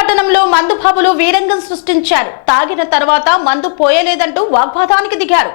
పట్టణంలో మందు బాబులు వీరంగం సృష్టించారు. తాగిన తర్వాత మందు పోయలేదంటూ వాగ్వాదానికి దిగారు.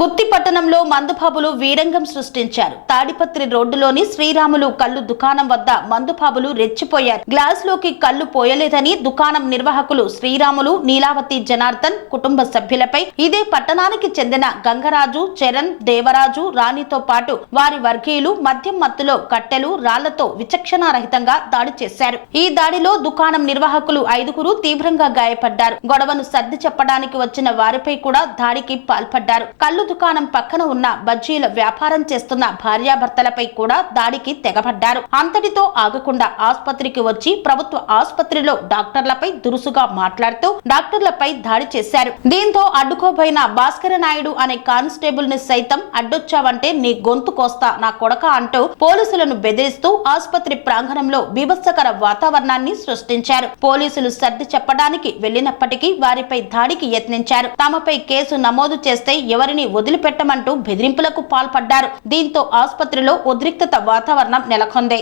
గుత్తి పట్టణంలో మందుబాబులు వీరంగం సృష్టించారు. తాడిపత్రి రోడ్డులోని శ్రీరాములు కల్లు దుకాణం వద్ద మందుబాబులు రెచ్చిపోయారు. గ్లాస్ లోకి కల్లు పోయలేదని దుకాణం నిర్వాహకులు శ్రీరాములు, నీలావతి, జనార్దన్ కుటుంబ సభ్యులపై ఇదే పట్టణానికి చెందిన గంగరాజు, చరణ్, దేవరాజు, రాణితో పాటు వారి వర్గీయులు మద్యం మత్తులో కట్టెలు, రాళ్లతో విచక్షణారహితంగా దాడి చేశారు. ఈ దాడిలో దుకాణం నిర్వాహకులు 5గురు తీవ్రంగా గాయపడ్డారు. గొడవను సర్ది చెప్పడానికి వచ్చిన వారిపై కూడా దాడికి పాల్పడ్డారు. కల్లు దుకాణం పక్కన ఉన్న బజ్జీల వ్యాపారం చేస్తున్న భార్యాభర్తలపై కూడా దాడికి తెగబడ్డారు. అంతటితో ఆగకుండా ఆసుపత్రికి వచ్చి ప్రభుత్వ ఆసుపత్రిలో డాక్టర్లపై దురుసుగా మాట్లాడుతూ డాక్టర్లపై దాడి చేశారు. దీంతో అడ్డుకోబోయిన భాస్కర నాయుడు అనే కానిస్టేబుల్ ని సైతం అడ్డొచ్చావంటే నీ గొంతు కోస్తా నా కొడక అంటూ పోలీసులను బెదిరిస్తూ ఆసుపత్రి ప్రాంగణంలో బీభత్సకర వాతావరణాన్ని సృష్టించారు. పోలీసులు సర్ది చెప్పడానికి వెళ్లినప్పటికీ వారిపై దాడికి యత్నించారు. తమపై కేసు నమోదు చేస్తే ఎవరిని వదిలిపెట్టమంటూ బెదిరింపులకు పాల్పడ్డారు. దీంతో ఆసుపత్రిలో ఉద్రిక్తత వాతావరణం నెలకొంది.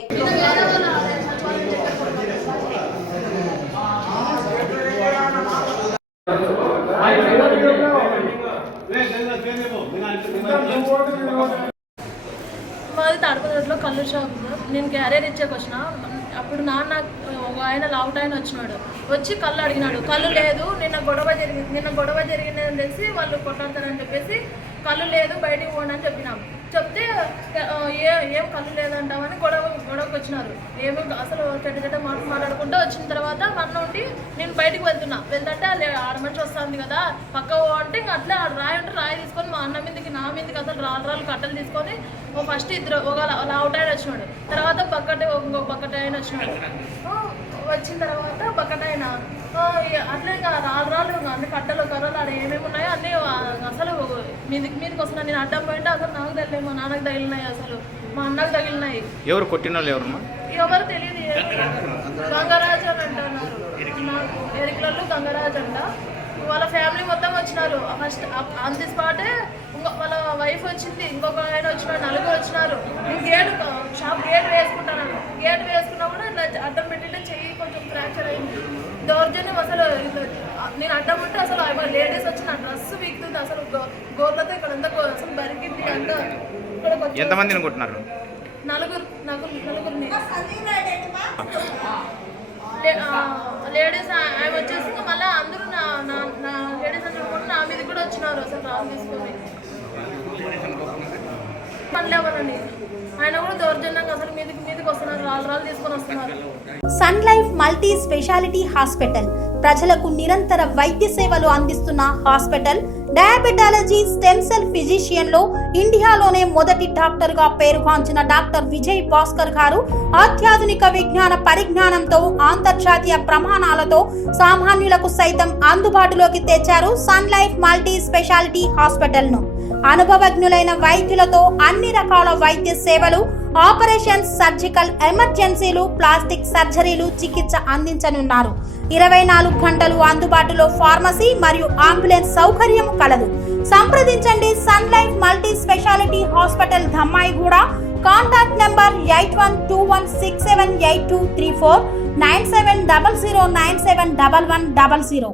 మాది తాడిపత్రిలో కళ్ళు షాప్. నేను క్యారియర్ ఇచ్చాక వచ్చిన అప్పుడు నాన్న ఆయన లావుట్ ఆయన వచ్చినాడు. వచ్చి కళ్ళు అడిగినాడు. కళ్ళు లేదు, నిన్న గొడవ జరిగిందని తెలిసి వాళ్ళు కొట్టాడతారని చెప్పేసి కళ్ళు లేదు బయటికి పోండి అని చెప్పినాం. చెప్తే ఏం కళ్ళు లేదంటామని గొడవకు వచ్చినారు. ఏమో అసలు చెడ్డ మాట్లాడుకుంటూ వచ్చిన తర్వాత మన నుండి నేను బయటికి వెళ్తుంటే ఆడ మనిషి వస్తుంది కదా పక్క అంటే ఇంకా అట్లా రాయి ఉంటే రాయి తీసుకొని మా అన్న మీదకి నా మీదకి అసలు రాళ్ళు కట్టలు తీసుకొని ఫస్ట్ ఒక లావుట్ ఆయన వచ్చినాడు. తర్వాత ఇంకో బకెట్ ఆయన వచ్చినాడు. వచ్చిన తర్వాత బకెట్ ఆయన అట్లా ఇంకా రాళ్ళు అన్ని కట్టలు కర్రలు ఆడ ఏమేమి ఉన్నాయో అన్నీ అసలు మీదకి వస్తున్నాయి. నేను అడ్డం పోయింటే అసలు నాకు తెలియదు, మా నాన్నకు తగిలినాయి, అసలు మా అన్నకు తగిలినాయి. ఎవరు కొట్టిన వాళ్ళు ఎవరు తెలియదు. గంగరాజు అని అంటున్నారు. ఎరికలలో గంగరాజు అంట. వాళ్ళ ఫ్యామిలీ మొత్తం వచ్చినారు. ఫస్ట్ ఆన్ ది స్పాటే వాళ్ళ వైఫ్ వచ్చింది, ఇంకొక ఆయన వచ్చినాడు, 4 వచ్చినారు. షాప్ గేట్ వేసుకుంటాను. గేట్ వేసుకున్నా కూడా ఇట్లా అడ్డం పెట్టితే చెయ్యి కొంచెం ఫ్రాక్చర్ అయింది. దౌర్జన్యం అసలు నేను అడ్డం ఉంటే అసలు లేడీస్ వచ్చి నా డ్రెస్ వీక్తుంది. అసలు గోర్లతో ఇక్కడ అంతా అసలు బరికింది అంతా. ఎంతమంది అనుకుంటున్నారు? నలుగురిని లేడీస్ ఆయన వచ్చేసి మళ్ళీ అందరూ నా లేడీస్ అని కూడా నా మీద కూడా వచ్చినారు. అసలు రాళ్ళు తీసుకొని మళ్ళీ ఎవరని ఆయన కూడా దౌర్జన్యంగా అసలు మీదకి వస్తున్నారు. రాళ్ళు తీసుకొని వస్తున్నారు. Sun Life multi speciality hospital ప్రజలకు నిరంతర వైద్య సేవలు అందిస్తున్న hospital. Diabetology, stem cell physician లో ఇండియాలోనే మొదటి డాక్టర్ గా పేరుగాంచిన డాక్టర్ విజయ్ భాస్కర్ గారు అత్యాధునిక విజ్ఞాన పరిజ్ఞానంతో అంతర్జాతీయ ప్రమాణాలతో సామాన్యులకు సైతం అందుబాటులోకి తెచ్చారు Sun Life multi speciality hospital ను. అనుభవజ్ఞులైన వైద్యులతో అన్ని రకాల వైద్య సేవలు, ఆపరేషన్స్, సర్జికల్ ఎమర్జెన్సీలు, ప్లాస్టిక్ సర్జరీలు, చికిత్స అందించనున్నారు. 24 గంటలు అందుబాటులో ఫార్మసీ మరియు అంబులెన్స్ సౌకర్యం కలదు. సంప్రదించండి Sun Life multi speciality hospital, Dammaiguda. Contact number 8121678234, 9700971100.